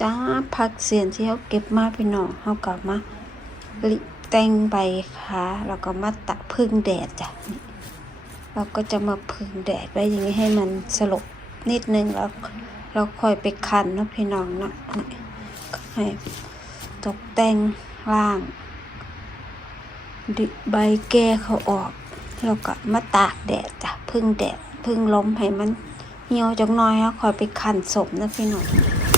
จ้าผักเสียนที่เขาเก็บมาพี่น้องเขากลับมาลิแต่งใบขาแล้วก็มาตะพึ่งแดดจ้ะเราก็จะมาพึ่งแดดไว้อย่างนี้ให้มันสลบนิดนึงแล้วเราค่อยไปคันนะพี่น้องนะให้ตกแต่งล่างดิใบแก้เขาออกแล้วก็มาตากแดดจ้ะพึ่งแดดพึ่งลมให้มันเหี่ยวจักหน้อยแล้วค่อยไปคันสมนะพี่น้อง ตรงนี้ผ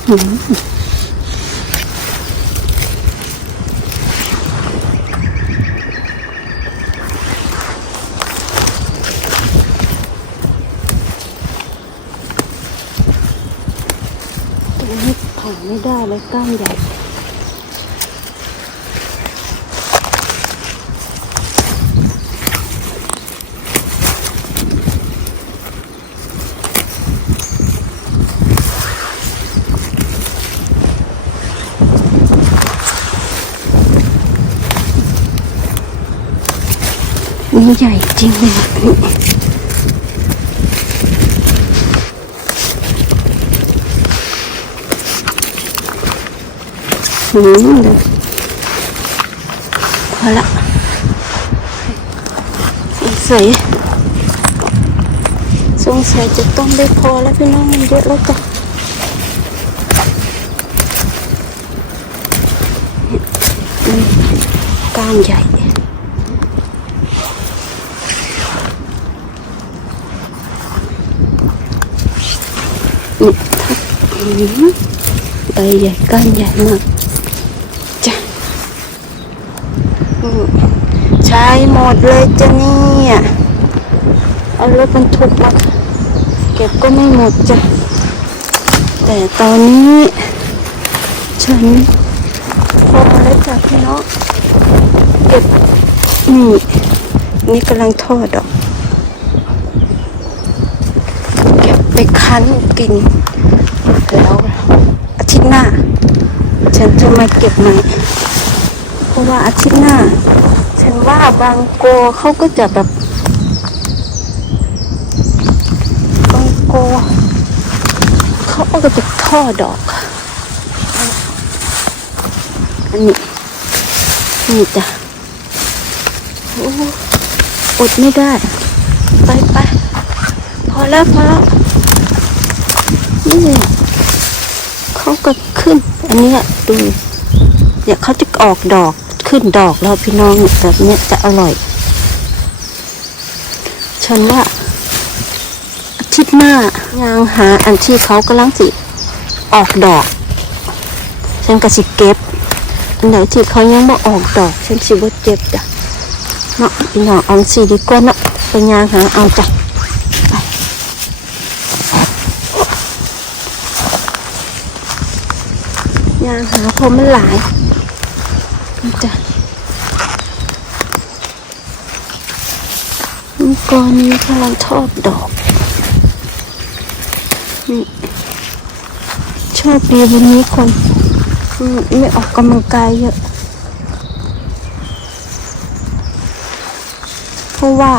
่าน ไม่ได้เลยตั้งใหญ่ นี่ใหญ่จริงเลยอะนี่หืมเดี๋ยพอละสงสัยสงสัยจะต้องได้พอแล้วพี่น้องมันเยอะแล้วจ้ะก้านใหญ่ นี่ทับอืมใบใหญ่ก้านใหญ่มากจ้ะใช้หมดเลยจ้ะเนี่ยเอารถบรรทุกมาเก็บก็ไม่หมดจ้ะแต่ตอนนี้ฉันพอแล้วจ้ะพี่น้องเก็บนี่นี่กำลังทอดดอก เก็บ ไปคั้นกิน แล้วอาทิตย์หน้า ฉันจะมาเก็บใหม่เพราะว่าอาทิตย์หน้า ฉันว่าบางโกเขาก็จะแบบบางโกเขาก็จะท่อดอก อันนี้นี่จ้ะโอ้อดไม่ได้ ไปไปพอแล้วพอแล้ว เนี่ยเขาก็ขึ้น อันนี้ดูเนี่ยเขาจะออกดอกขึ้นดอกแล้วพี่น้องแบบเนี้ยจะอร่อย ฉันว่าอาทิตย์หน้ายางหาอันที่เขากำลังสิออกดอก ฉันก็สิเก็บ อันไหนที่เขายังไม่ออกดอก ฉันสิบ่เจ็บจ้ะเนาะพี่น้องเอาสิดีกว่าเนาะไปยางหาเอาจ้ะ ยาง หาพอมันหลายมันจะมังนี้กำลังทอดดอกนี่โชคดีวันนี้คนอืมไม่ออกกำลังกายเยอะ เพราะว่า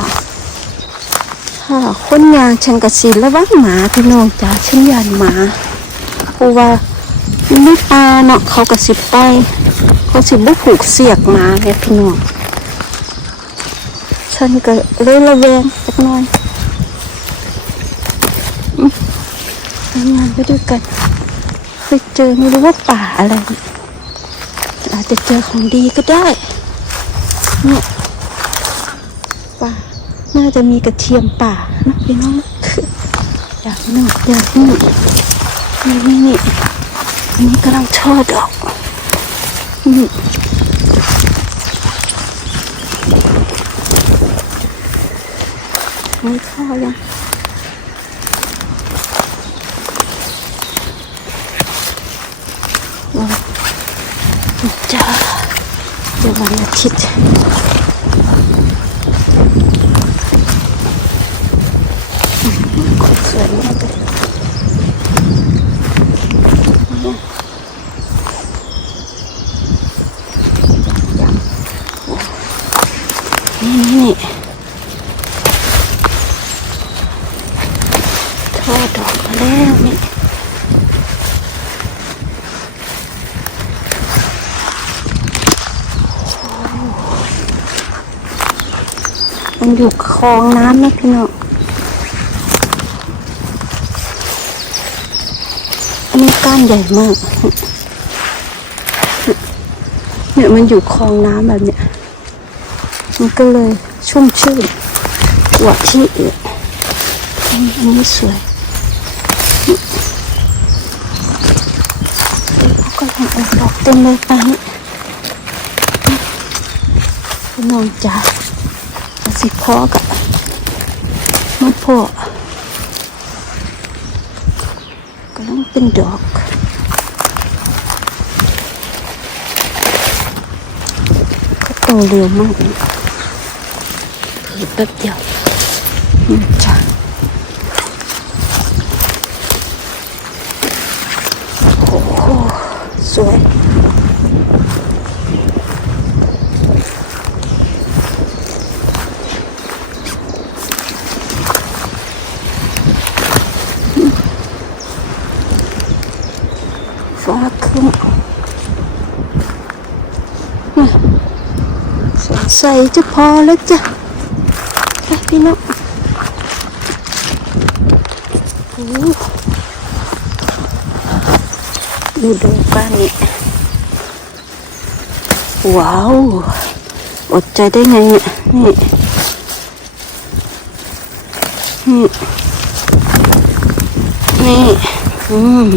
ถ้าคนยางฉันกระสีระวังหมาพี่น้องจ้าฉันยานหมา เพราะว่า ม่ปลาเนาะเขาก็สิไปเขาสิบุผูกเสียกมาเนี่ยพี่น้องฉันก็เลยระแวงสักหน่อยทำงานไปด้วยกันเคยเจอไม่รู้ว่าป่าอะไร อาจจะเจอของดีก็ได้เนี่ยป่าน่าจะมีกระเทียมป่านะพี่น้องอยากนึ่งอยากนึ่งนี่นี่นี่ อันนี้กำลังทอดดอกนี่นี่ข้าวยังจ้าเดี๋ยววันอาทิตย์ น สวยมากเลยนี่นี่ทอดดอกมาแล้วนี่ มันอยู่คลองน้ำนะพี่น้องอันนี้ก้านใหญ่มาก เนี่ยมันอยู่คลองน้ำแบบเนี้ย มันก็เลยชุ่มชื่นกว่าที่อื่นอันนี้สวยก็ยังออกดอกเต็มเลยไปนี่พี่น้องจ๋า สิพ่อกับมาพ่อกำลังเป็นดอกก็โตเร็วมากเลยเผิดแป๊บเดียวจ้ะโอ้โหสวย ฟ้าครึ้มเนี่ยสงสัยจะพอแล้วจ้ะไปพี่น้องดูดูบ้านนี้ว้าว อดใจได้ไงเนี่ยนี่นี่นี่ อืม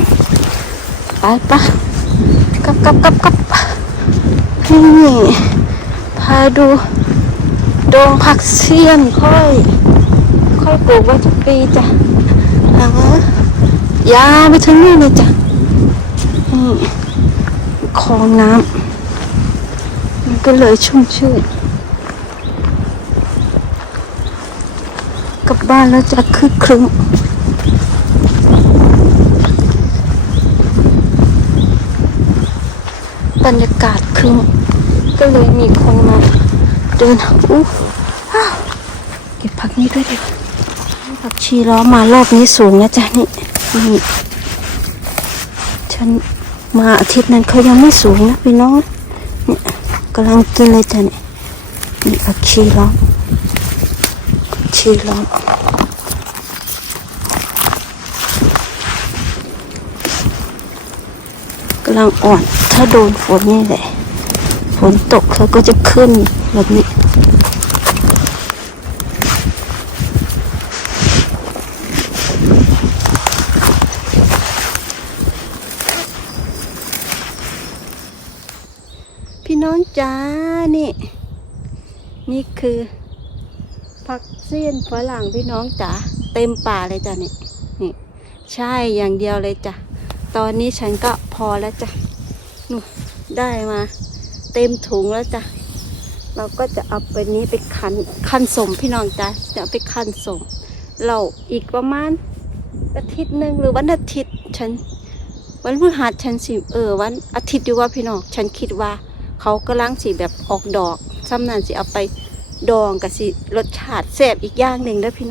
ไปปะ กับกับกับกับนี่พาดูดงผักเสียนค่อย ค่อยปลูกไว้ทุกปีจ้ะแล้วยาวไปถึงนี่เลยจ้ะนี่คลองน้ำมันก็เลยชุ่มชื่นกลับบ้านแล้วจะคึกครึ้ม บรรยากาศคึ้มก็เลยมีคนมาเดินอู้อ้าวเก็บผักนี้ด้วยดีกว่าผักชีล้อมารอบนี้สูงนะจ๊ะนี่นี่ฉันมาอาทิตย์นั้นเขายังไม่สูงนะพี่น้องเนี่ยกำลังกินเลยจ้ะนี่นี่ผักชีล้อมชีล้อมำลังอ่อน ถ้าโดนฝนนี่แหละฝนตกเขาก็จะขึ้นแบบนี้พี่น้องจ้านี่ นี่คือผักเสี้ยนฝรั่งพี่น้องจ๋าเต็มป่าเลยจ้ะนี่นี่ ใช่อย่างเดียวเลยจ้ะ ตอนนี้ฉันก็พอแล้วจ้ะนู่ได้มา เต็มถุงแล้วจ้ะ เราก็จะเอาไปนี้ไปคันคันสมพี่น้องจ้ะจะไปคันสม เราอีกประมาณอาทิตย์หนึ่งหรือวันอาทิตย์ฉัน วันพฤหัสฉันสิเออวันอาทิตย์ดีกว่าพี่น้องฉันคิดว่า เขากำลังสิแบบออกดอกซ้ำนั่นสิเอาไปดองกับสิรสชาติแซ่บอีกอย่างหนึ่งด้อพี่